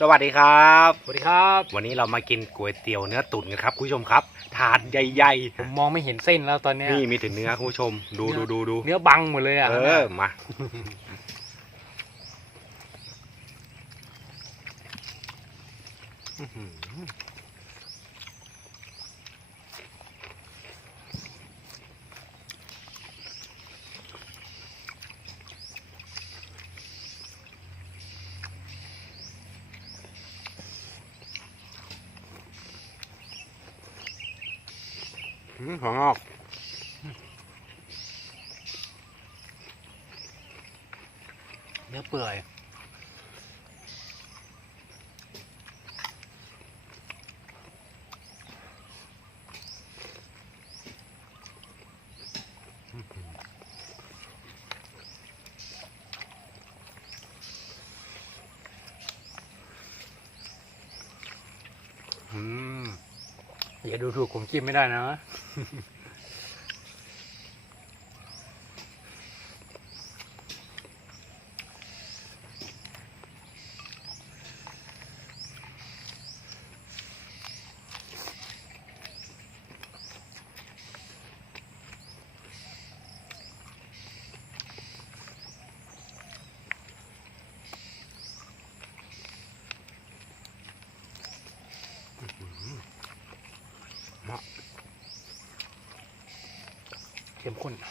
สวัสดีครับ สวัสดีครับ วันนี้เรามากินก๋วยเตี๋ยวเนื้อตุ๋นกันครับคุณผู้ชมครับ ถาดใหญ่ผมมองไม่เห็นเส้นแล้วตอนเนี้ยๆ นี่มีแต่เนื้อคุณผู้ชม ดูดูดูดูเนื้อบังหมดเลยอะเออ มา อื้อหือ อืมของออกเนื้อเปื่อย อย่าดูถูกผมจิ้มไม่ได้นะ เข้มข้น ก๋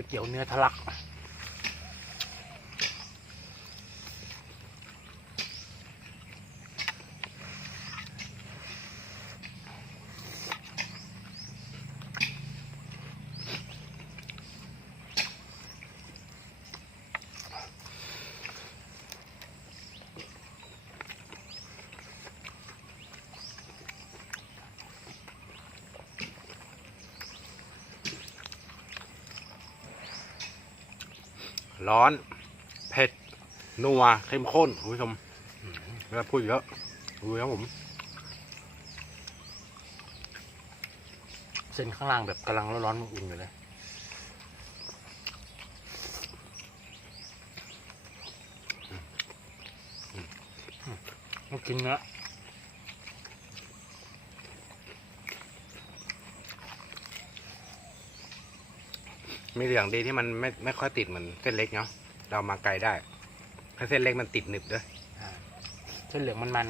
วยเตี๋ยวเนื้อทะลัก ร้อน เผ็ด นัว เข้มข้นคุณผู้ชมไม่ต้องพูดเยอะดูครับผม เส้นข้างล่างแบบกำลังร้อนๆอุ่นอยู่เลยกินเนื้อ มีเหลืองดีที่มันไม่ไม่ค่อยติดเหมือนเส้นเล็กเนาะเรามาไกลได้ถ้าเส้นเล็กมันติดหนึบด้วยเส้นเหลืองมันมัน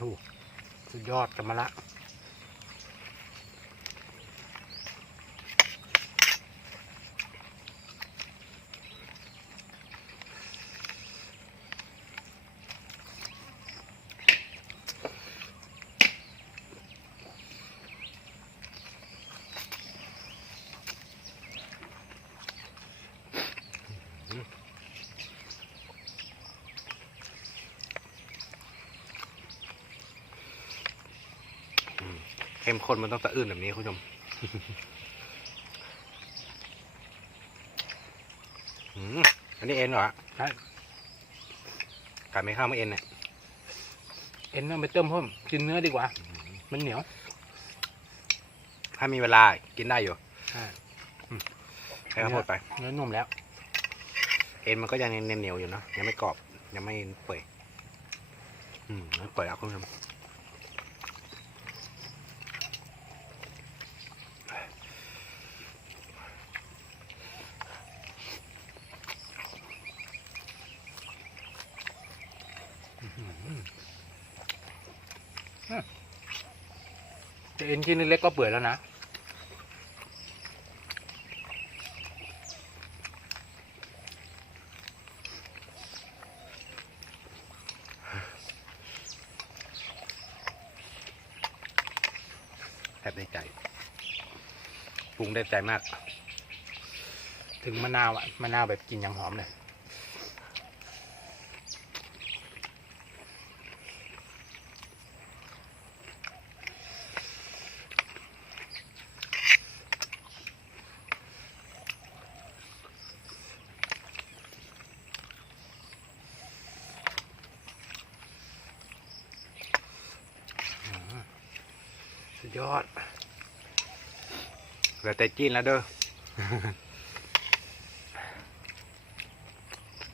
ดูสุดยอดกันมาละ เข้มข้นมันต้องสะอื้นแบบนี้คุณผู้ชมอืมอันนี้เอ็นเหรอใช่กัดไม่เข้าไม่เอ็นเนี่ยอ็นเอาไปเติมเพิ่มกินเนื้อดีกว่า มันเหนียว ถ้ามีเวลากินได้อยู่ใช่ให้ข้าวโพดไป เนื้อนุ่มแล้ว เอ็นมันก็ยังเหนียวๆอยู่เนาะ ยังไม่กรอบ ยังไม่เปื่อย อืมไม่เปื่อยแล้วคุณผู้ชม แต่เอ็นชิ้นเล็กๆก็เปื่อยแล้วนะแทบได้ใจปรุงได้ใจมาก ถึงมะนาวอะมะนาวแบบกินอย่างหอมเลย สุด ยอดเหลือแต่จีนแล้วเด้อ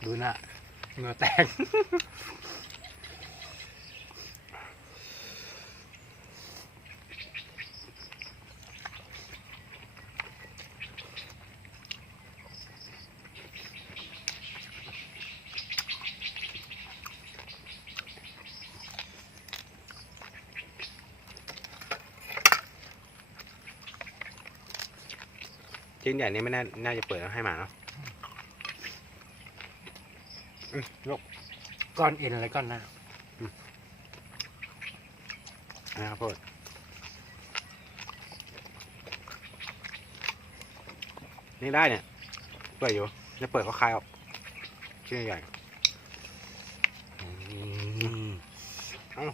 ดูนะเงือแตก จีนใหญ่นี้ไม่น่าน่าจะเปิดให้มาเนาะอืมยกก้อนเอ็นอะไรก้อนหน้านะครับพ่อนี่ได้เนี่ย เปิดอยู่จะเปิดเขาคลายออก ชิ้นใหญ่อืมเอ้า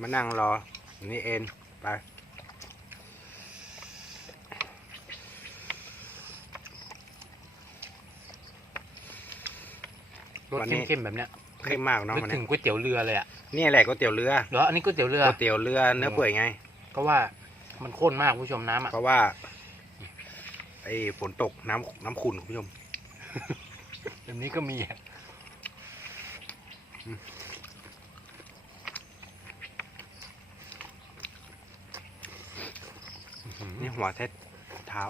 มานั่งรอ นี่เอ็นไป รสวันนี้เข้มๆแบบเนี้ยเข้มมากเนาะนึกมันถึเนี่ยงก๋วยเตี๋ยวเรือเลยอะนี่แหละก๋วยเตี๋ยวเรือเหรออันนี้ก๋วยเตี๋ยวเรือก๋วยเตี๋ยวเรือเนื้อเปื่อยไง ก็ว่ามันข้นมากคุณผู้ชมน้ำอะเพราะว่าไอ้ฝนตกน้ำน้ำขุ่นคุณผู้ชม แบบนี้ก็มีอะนี่หัวเท็ดเท้า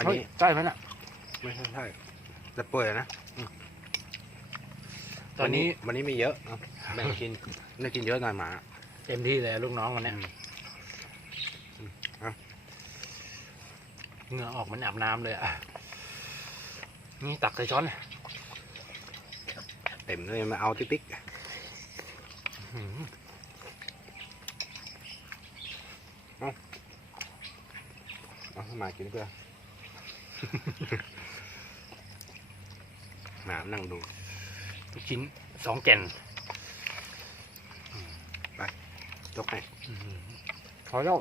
วันนี้เฮ้ยใกล้ไหมน่ะไม่ใช่ใช่จะเปื่อยนะตอนนี้วันนี้มีเยอะเอาแบ่งกินได้กินเยอะหน่อยหมาเต็มที่เลยลูกน้องวันเนี้ยอืมเอาเหงื่อออกเหมันอาบน้ำเลยอะนี่ตักใส่ช้อนเต็มเลยมาเอาติ๊กติ๊กอื้อหือเอาให้หมากินเพื่อห มานั่งดูลูกชิ้นสองแก่นยกให้อื้อหือพอแล้ว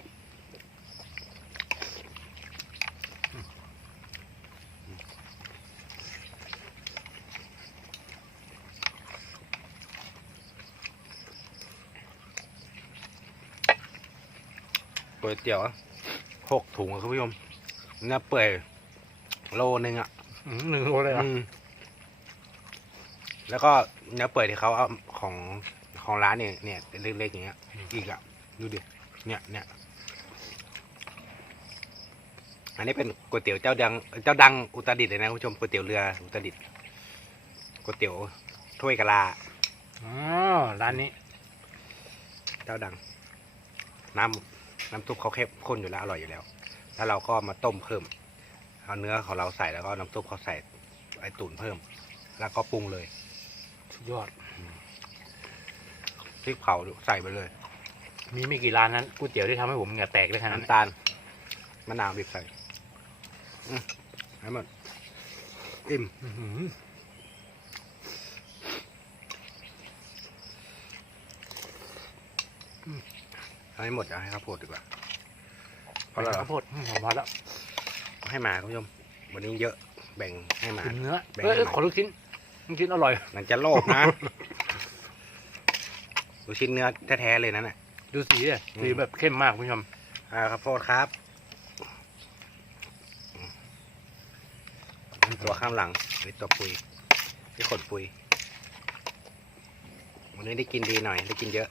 ก๋วยเตี๋ยวหกถุงอะคุณผู้ชมเนื้อเปื่อย โลนึงอะอื้อหนึ่งโลเลยเหรอะอืมแล้วก็เนื้อเปื่อยที่เขาเอาของของร้านเนี่ยเนี่ยเล็กๆอย่างเงี้ยอีกอะดูดิเนี่ยเนี่ยอันนี้เป็นก๋วยเตี๋ยวเจ้าดังเจ้าดังอุตรดิตถ์เลยนะคุณผู้ชมก๋วยเตี๋ยวเรืออุตรดิตถ์ก๋วยเตี๋ยวถ้วยกะลาอ๋อร้านนี้ เจ้าดัง น้ำน้ำซุปเขาเข้มข้นอยู่แล้วอร่อยอยู่แล้ว แล้วเราก็มาต้มเพิ่ม เอาเนื้อของเราใส่แล้วก็น้ำซุปเขาใส่ไอตุ๋นเพิ่ม แล้วก็ปรุงเลยสุดยอด พริกเผาใส่ไปเลย มีไม่กี่ร้านนั้นก๋วยเตี๋ยวที่ทำให้ผมเหงื่อแตกได้ขนาดนั้นน้ำตาลมะนาวบีบใส่อืมให้หมดอิ่มอื้อหือเอาให้หมดเอาให้ข้าวโพดดีกว่าพพออแล้แล้ววข้าวโพดอืมพอแล้ว ให้หมาคุณผู้ชมวันนี้เยอะแบ่งให้หมา กินเนื้อแบ่งเอ้ยให้เอ้ยหน่อย ขอลูกชิ้นลูกชิ้นอร่อยหลังจะโลภนะลูกชิ้นเนื้อแท้ๆเลยนั่นน่ะ ดูสีอะอืม สีแบบเข้มมากคุณผู้ชมอ่าข้าวโพดครับตัวข้างหลังนี่ตัวปุยนี่ขนปุย วันนี้ได้กินดีหน่อย ได้กินเยอะ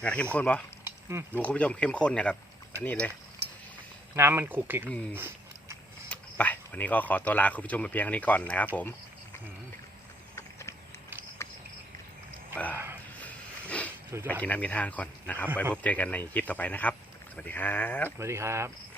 อยากเข้มข้นปะดูคุณผู้ชมเข้มข้นเนี่ยครับ อันนี้เลย น้ำมันขลุกขลิกไป วันนี้ก็ขอตัวลาคุณผู้ชมไปเพียงเท่านี้ก่อนนะครับผมอื้อหืออ่าสุดยไปอดกินน้ำกินท่าก่อนนะครับ ไว้พบเจอกันในคลิปต่อไปนะครับ สวัสดีครับ สวัสดีครับ